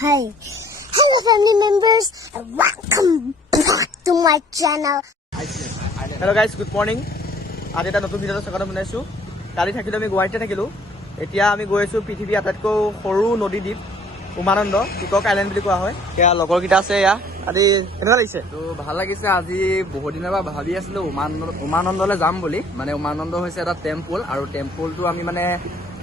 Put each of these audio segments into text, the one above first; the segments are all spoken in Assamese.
Hi. Hello family members and welcome back to my channel. Hello guys, good morning. আজি এটা নতুন ভিডিঅ' স্বাগতম জনাইছোঁ। কালি থাকিলোঁ আমি গুৱাহাটীতে থাকিলোঁ। এতিয়া আমি গৈ আছোঁ পৃথিৱীৰ আটাইতকৈ সৰু নদী দ্বীপ উমানন্দ, পিকক আইলেণ্ড বুলি কোৱা হয়। এতিয়া লগৰকেইটা আছে এয়া। আজি কেনেকুৱা লাগিছে? তো ভাল লাগিছে। আজি বহুত দিনৰ পৰা ভাবি আছিলোঁ উমানন্দলৈ যাম বুলি। মানে উমানন্দ হৈছে এটা টেম্পল, আৰু টেম্পলটো আমি মানে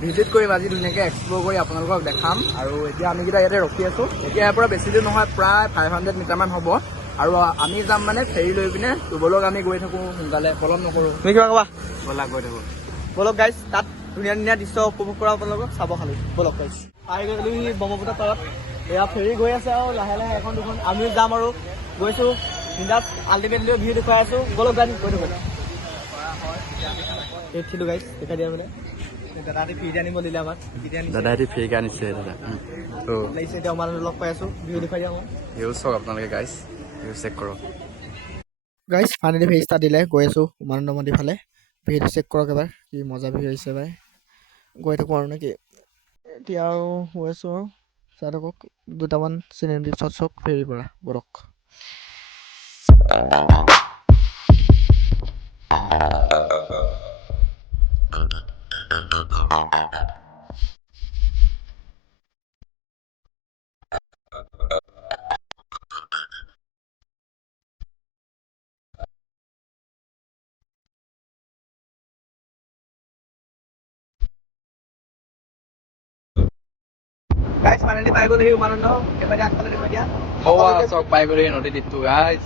ভিজিট কৰিম আজি, ধুনীয়াকৈ এক্সপ্ল'ৰ কৰি আপোনালোকক দেখাম। আৰু এতিয়া আমিকেইটা ইয়াতে ৰখি আছোঁ। এতিয়া ইয়াৰ পৰা বেছি দূৰ নহয়, প্ৰায় 500 মিটাৰমান হ'ব। আৰু আমি যাম মানে ফেৰী লৈ পিনে। তো বলক আমি গৈ থাকোঁ সোনকালে, পলম নকৰোঁ। তুমি কিবা ক'বা? ব'লক গৈ থাকোঁ। বলক গাইজ, তাত ধুনীয়া ধুনীয়া দৃশ্য উপভোগ কৰা আপোনালোকক চাব খালি। বলক গাইজ। পাই গ'লো ব্ৰহ্মপুত্ৰ পাৰত। এয়া ফেৰী গৈ আছে আৰু লাহে লাহে এখন দুখন আমিও যাম আৰু গৈছোঁ। বিন্দাছ আল্টিমেটলি ভিউ দেখুৱাই আছোঁ। বলক গাইজ গৈ থাকোঁ। এইটো গাইজ দেখাই দিয়া মানে দাদাহঁতে ফ্ৰীতে আনিব দিলে আমাক। দাদাহঁতে ফ্ৰীকে আনিছে দাদা। তো লাগিছে এতিয়া উমানন্দ লগ পাই আছোঁ। ভিউ দেখুৱাই দিয়া মই। ভিউ চাওক আপোনালোকে গাইজ, ভিউ চেক কৰক। গাইজ ফাইনেলি ভিউ ষ্টাৰ্ট দিলে। গৈ আছোঁ উমানন্দ মন্দিৰ ফালে। ভিউটো চেক কৰক এবাৰ, কি মজা ভিউ আহিছে এবাৰ। গৈ থাকোঁ আৰু নেকি এতিয়া আৰু গৈ আছোঁ আৰু চাই থাকক দুটামান চিনেমেটিক শ্বট চাওক ফেৰীৰ পৰা। বৰক গাইজ ফাইনেলি পাই গ'লো সেই উমানন্দ। এবাৰ আগফালে দেখুৱাই দিয়া। চক পাই গ'লো এই নদী দ্বীপটো গাইজ।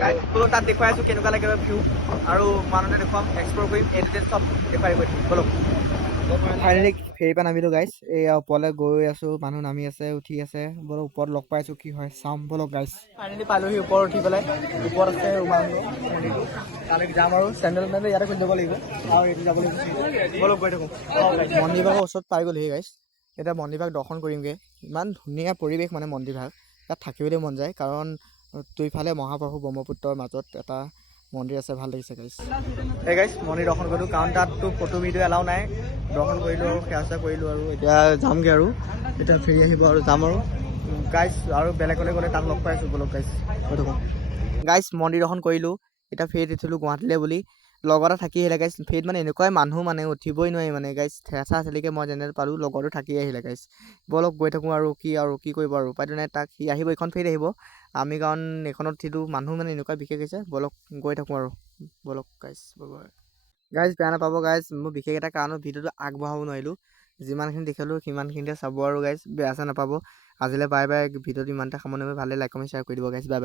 গাইজ তাত দেখুৱাই আছোঁ কেনেকুৱা লাগে ভিউ, আৰু উমানন্দ দেখুৱাম, এক্সপ্ল'ৰ কৰিম, এডিটেড চব দেখুৱাই গৈ থাকিম। বলক ফাইনেলি ফেৰীৰ পৰা নামিলোঁ গাইজ। এয়া ওপৰলৈ গৈ আছোঁ, মানুহ নামি আছে, উঠি আছে। বলক ওপৰত লগ পাইছোঁ, কি হয় চাম। বলক গাইজ ফাইনেলি পালোহি ওপৰত উঠি পেলাই। ওপৰত আছে উমানন্দ মন্দিৰটো, তালৈকে যাম আৰু চেণ্ডেল মেণ্ডেল ইয়াতে খুলি যাব লাগিব আৰু এইটো যাব লাগিব। বলক গৈ থাকোঁ। মন্দিৰভাগৰ ওচৰত পাই গ'লোহি গাইজ। এতিয়া মন্দিৰভাগ দৰ্শন কৰিমগৈ। ইমান ধুনীয়া পৰিৱেশ মানে মন্দিৰভাগ, ইয়াত থাকিবলৈ মন যায়। কাৰণ দুইফালে মহাবাহু ব্ৰহ্মপুত্ৰৰ মাজত এটা মন্দিৰ আছে, ভাল লাগিছে গাইজ। এই গাইজ মন্দিৰ দৰ্শন কৰিলোঁ, কাৰণ তাততো ফটো ভিডিঅ' এলাও নাই। দৰ্শন কৰিলোঁ আৰু সেৱা চেৱা কৰিলোঁ, আৰু এতিয়া যামগৈ আৰু এতিয়া ফেৰি আহিব আৰু যাম আৰু গাইজ। আৰু বেলেগলৈ গ'লে তাত লগ পাই আছোঁ। বলক গাইজ গৈ থাকোঁ। গাইজ মন্দিৰ দৰ্শন কৰিলোঁ, এতিয়া ফেৰীত উঠিলোঁ গুৱাহাটীলৈ বুলি। লগতে থাকি আহিলে গাইজ। ফেৰীত মানে এনেকুৱাই মানুহ মানে উঠিবই নোৱাৰি মানে গাইজ। ঠেচা ঠেলিকৈ মই যেনে পালোঁ, লগতো থাকি আহিলে গাইজ। বলক গৈ থাকোঁ আৰু কি কৰিব আৰু উপায়টো নাই। তাক সি আহিব, এইখন ফেৰীত আহিব, আমি কাৰণ এইখনত উঠিলোঁ। মানুহ মানে এনেকুৱা বিশেষ হৈছে। বলক গৈ থাকোঁ আৰু বলক গাইজ। গাইজ বেয়া নাপাব গাইজ, মোৰ বিশেষ এটা কাৰণত ভিডিঅ'টো আগবঢ়াব নোৱাৰিলোঁ। যিমানখিনি দেখিলোঁ সিমানখিনিতে চাব আৰু গাইজ, বেয়া চেয়া নাপাব। আজিলৈ বাই বাই। ভিডিঅ'টো ইমানতে সামৰণি মাৰিলোঁ। ভালে লাইক কমেণ্ট শ্বেয়াৰ কৰি দিব গাইজ। Bye bye.